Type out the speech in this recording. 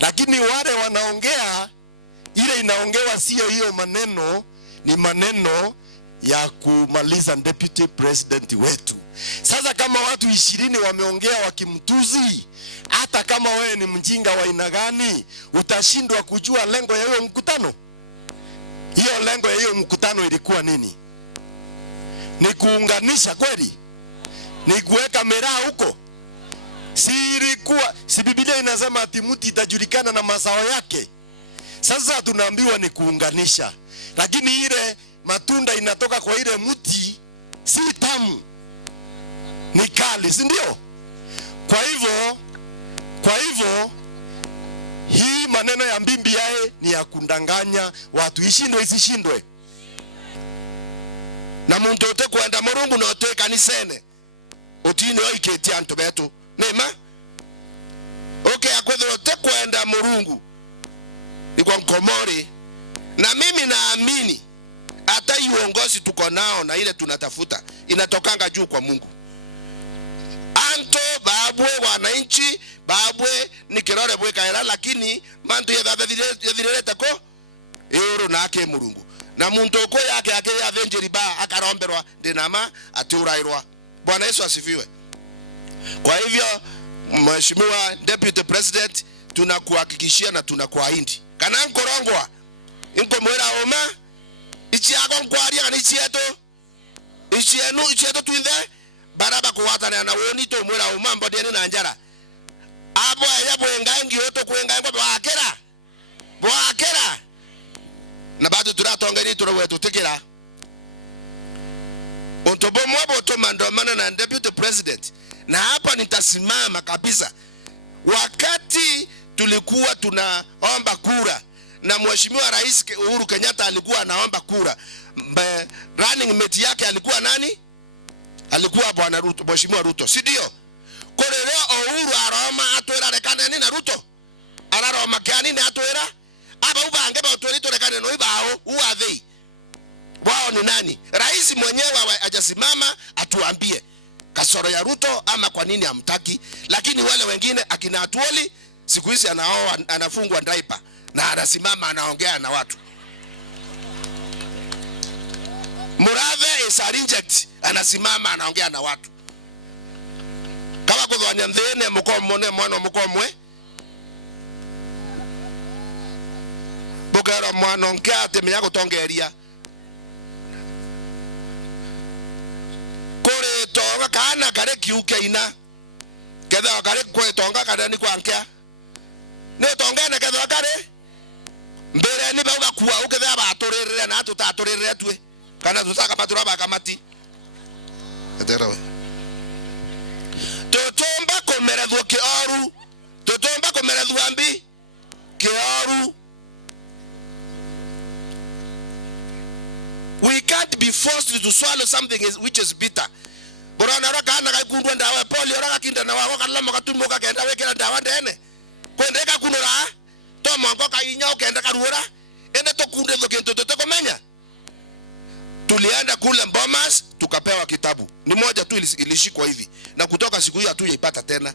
Lakini wale wanaongea, ile inaongewa sio hiyo maneno, ni maneno ya kumaliza deputy president wetu. Sasa kama watu 20 wameongea wakimtuzi, hata kama wewe ni mjinga wa aina gani, utashindwa kujua lengo ya hiyo mkutano? Hiyo lengo ya hiyo mkutano ilikuwa nini? Ni kuunganisha kweli? Ni kuweka miraa huko? Si Biblia inasema ati mti itajulikana na mazao yake? Sasa tunaambiwa ni kuunganisha, lakini ile matunda inatoka kwa ile mti si tamu, ni kali, si ndio? Kwa hivyo hii maneno ya mbimbi yae ni ya kundanganya watu, ishindwe isishindwe. Na muntu ote kwenda Mulungu na ote kanisene utini oiketi antu betu nema okay, akwetho ote kwenda Mulungu ni kwa mkomori. Na mimi naamini hata uongozi tuko nao na ile tunatafuta inatokanga juu kwa Mungu. Anto babwe wananchi babwe ni kirore bwe kaira, lakini mantu yadhireleta ko euro nake Mulungu na muntu uko yake avenjeri ba akaromberwa ndinama aturairwa. Bwana Yesu asifiwe. Kwa hivyo Mheshimiwa Deputy President, tunakuhakikishia na tunakuahidi kana nkorongwa inko mwera oma ichi yako nkwaria kana ichi yetu twinde baraba kuwatana na woni to mwera oma mbodeni na njara abo yabo engangi yoto kuengango bwakera na bado turatongeni turowetu tikira ontobo mwabo to mandomana na Deputy President. Na hapa nitasimama kabisa, wakati tulikuwa tunaomba kura na Mheshimiwa Rais Uhuru Kenyatta alikuwa anaomba kura, running mate yake alikuwa nani? Alikuwa Bwana Ruto, Mheshimiwa Ruto, si ndio? Korero Uhuru aroma atwera rekana ni na Ruto araroma kyani ni atwera aba ubange ba utwelito rekana no ibao uathei wao ni nani? Rais mwenyewe ajasimama atuambie kasoro ya Ruto ama kwa nini hamtaki. Lakini wale wengine akina Atuoli siku hizi anafungwa diaper na anasimama anaongea na watu. Murave is a reject, anasimama anaongea na watu. Kama kudhania ndene mkomone mwana mkomwe bukera mwana nkea teme yako tongeria kore tonga kana kare kiuke ina kedha kare kwe tonga kare ni kwankea ne tonga ne kedha kare mbere ni ba kuwa ukedha ba atorere na tutatorere twe kana tutaka patura ba kamati aterawe totomba komeradhu kioru totomba komeradhu ambi kioru. We can't be forced to swallow something which is bitter. Borana raka na kundwa ndawa poli raka kinda na wako kalama katumbo ka kenda wekera ndawa ndene kwendeka kunora to mongo ka inya ukenda karuora ende to kunde dhokento to komenya. Tulienda kule Bomas tukapewa kitabu ni moja tu ilishikwa hivi na kutoka siku hiyo hatujaipata tena.